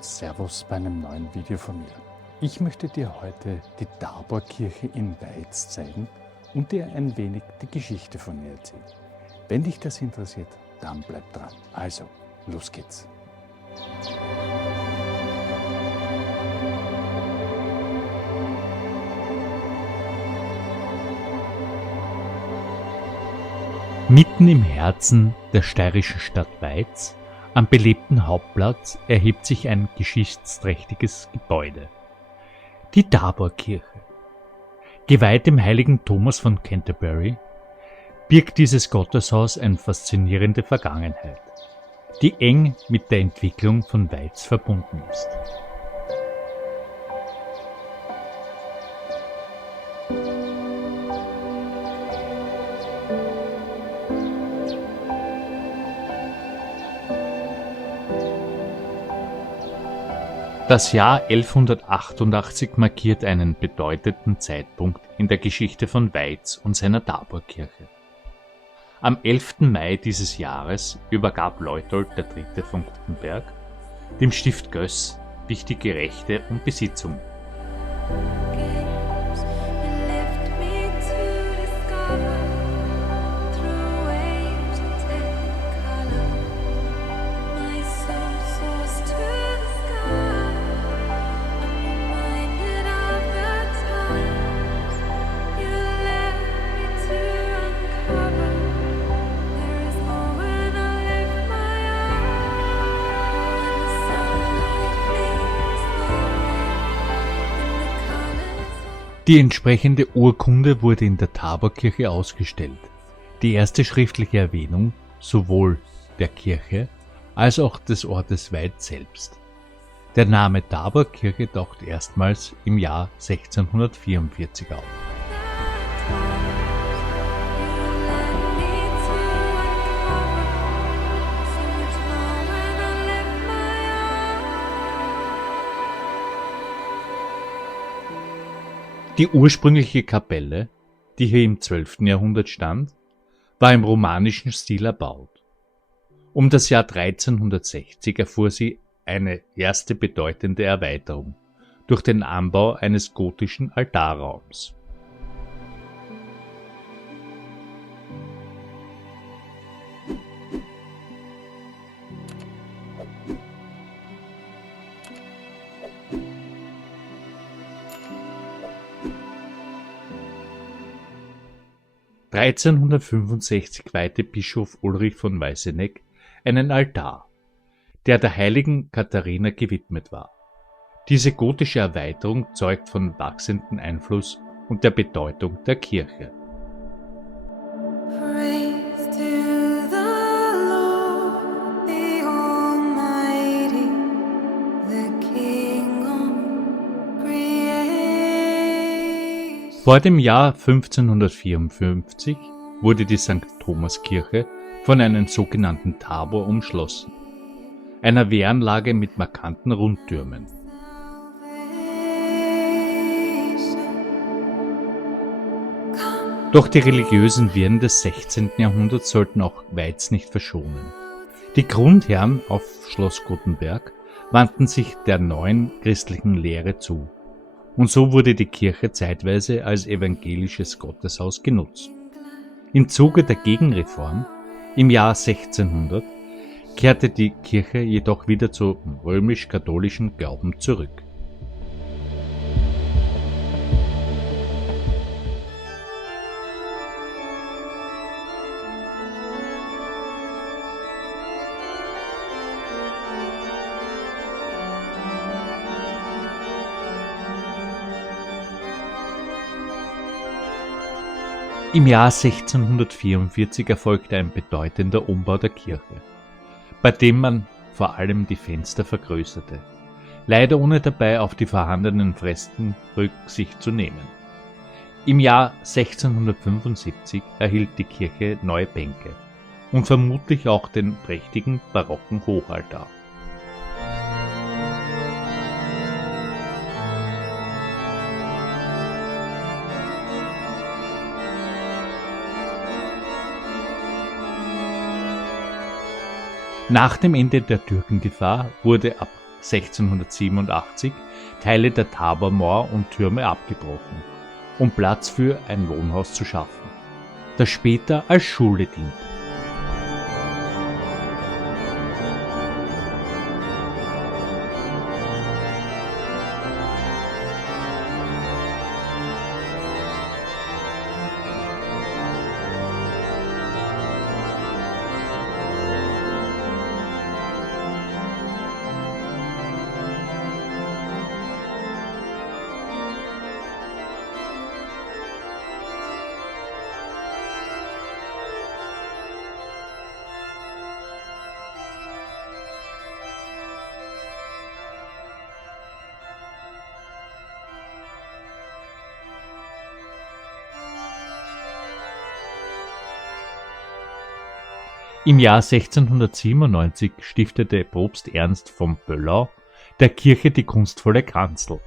und Servus bei einem neuen Video von mir. Ich möchte dir heute die Taborkirche in Weiz zeigen und dir ein wenig die Geschichte von ihr erzählen. Wenn dich das interessiert, dann bleib dran. Also, los geht's. Mitten im Herzen der steirischen Stadt Weiz, am belebten Hauptplatz, erhebt sich ein geschichtsträchtiges Gebäude. Die Taborkirche. Geweiht dem heiligen Thomas von Canterbury, birgt dieses Gotteshaus eine faszinierende Vergangenheit, die eng mit der Entwicklung von Weiz verbunden ist. Das Jahr 1188 markiert einen bedeutenden Zeitpunkt in der Geschichte von Weiz und seiner Taborkirche. Am 11. Mai dieses Jahres übergab Leuthold III. Von Guttenberg dem Stift Göß wichtige Rechte und Besitzungen. Die entsprechende Urkunde wurde in der Taborkirche ausgestellt. Die erste schriftliche Erwähnung sowohl der Kirche als auch des Ortes Weiz selbst. Der Name Taborkirche taucht erstmals im Jahr 1644 auf. Die ursprüngliche Kapelle, die hier im 12. Jahrhundert stand, war im romanischen Stil erbaut. Um das Jahr 1360 erfuhr sie eine erste bedeutende Erweiterung durch den Anbau eines gotischen Altarraums. (1365) weihte Bischof Ulrich von Weißenegg einen Altar, der der heiligen Katharina gewidmet war. Diese gotische Erweiterung zeugt von wachsendem Einfluss und der Bedeutung der Kirche. Vor dem Jahr 1554 wurde die St. Thomaskirche von einem sogenannten Tabor umschlossen, einer Wehranlage mit markanten Rundtürmen. Doch die religiösen Wirren des 16. Jahrhunderts sollten auch Weiz nicht verschonen. Die Grundherren auf Schloss Guttenberg wandten sich der neuen christlichen Lehre zu. Und so wurde die Kirche zeitweise als evangelisches Gotteshaus genutzt. Im Zuge der Gegenreform im Jahr 1600 kehrte die Kirche jedoch wieder zum römisch-katholischen Glauben zurück. Im Jahr 1644 erfolgte ein bedeutender Umbau der Kirche, bei dem man vor allem die Fenster vergrößerte, leider ohne dabei auf die vorhandenen Fresken Rücksicht zu nehmen. Im Jahr 1675 erhielt die Kirche neue Bänke und vermutlich auch den prächtigen barocken Hochaltar. Nach dem Ende der Türkengefahr wurde ab 1687 Teile der Tabormauer und Türme abgebrochen, um Platz für ein Wohnhaus zu schaffen, das später als Schule diente. Im Jahr 1697 stiftete Propst Ernst von Böllau der Kirche die kunstvolle Kanzel.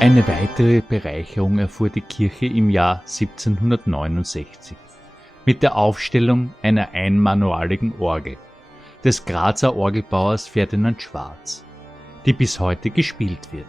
Eine weitere Bereicherung erfuhr die Kirche im Jahr 1769 mit der Aufstellung einer einmanualigen Orgel des Grazer Orgelbauers Ferdinand Schwarz, die bis heute gespielt wird.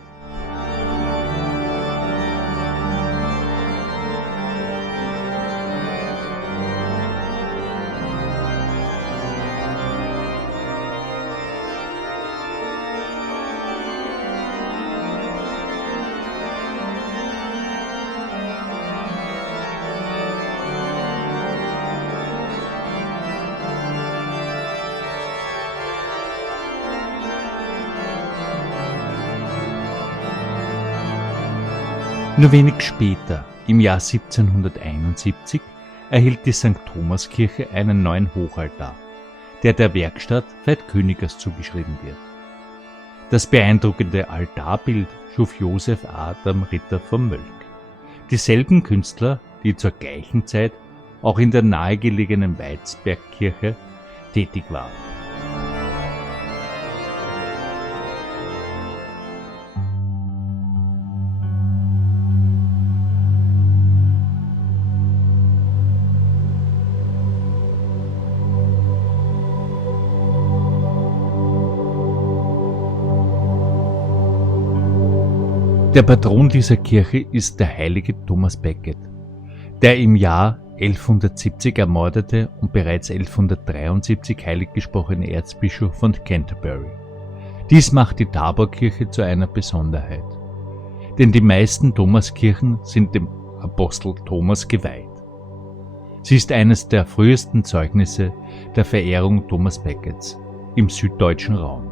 Nur wenig später, im Jahr 1771, erhielt die St. Thomaskirche einen neuen Hochaltar, der der Werkstatt Veit Königers zugeschrieben wird. Das beeindruckende Altarbild schuf Josef Adam Ritter von Mölk. Dieselben Künstler, die zur gleichen Zeit auch in der nahegelegenen Weizbergkirche tätig waren. Der Patron dieser Kirche ist der heilige Thomas Becket, der im Jahr 1170 ermordete und bereits 1173 heilig gesprochene Erzbischof von Canterbury. Dies macht die Taborkirche zu einer Besonderheit, denn die meisten Thomaskirchen sind dem Apostel Thomas geweiht. Sie ist eines der frühesten Zeugnisse der Verehrung Thomas Beckets im süddeutschen Raum.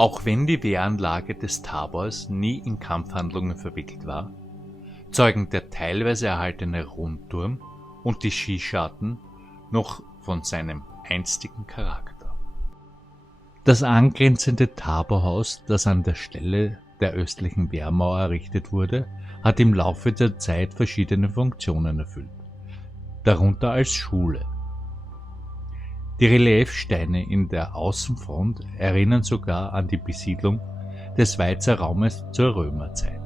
Auch wenn die Wehranlage des Tabors nie in Kampfhandlungen verwickelt war, zeugen der teilweise erhaltene Rundturm und die Schießscharten noch von seinem einstigen Charakter. Das angrenzende Taborhaus, das an der Stelle der östlichen Wehrmauer errichtet wurde, hat im Laufe der Zeit verschiedene Funktionen erfüllt, darunter als Schule. Die Reliefsteine in der Außenfront erinnern sogar an die Besiedlung des Weizer Raumes zur Römerzeit.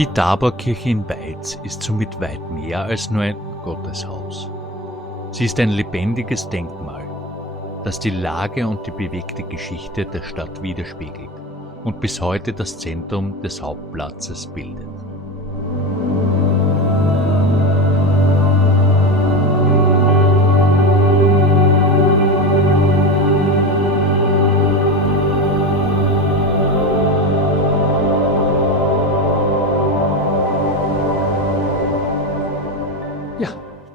Die Taborkirche in Weiz ist somit weit mehr als nur ein Gotteshaus. Sie ist ein lebendiges Denkmal, das die Lage und die bewegte Geschichte der Stadt widerspiegelt und bis heute das Zentrum des Hauptplatzes bildet. Ja,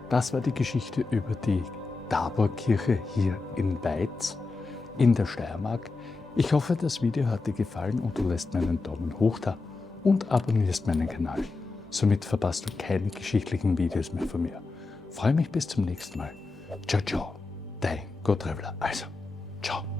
das war die Geschichte über die Taborkirche hier in Weiz in der Steiermark. Ich hoffe, das Video hat dir gefallen und du lässt mir einen Daumen hoch da und abonnierst meinen Kanal. Somit verpasst du keine geschichtlichen Videos mehr von mir. Freue mich bis zum nächsten Mal. Ciao, ciao, dein Gottrevler. Also, ciao.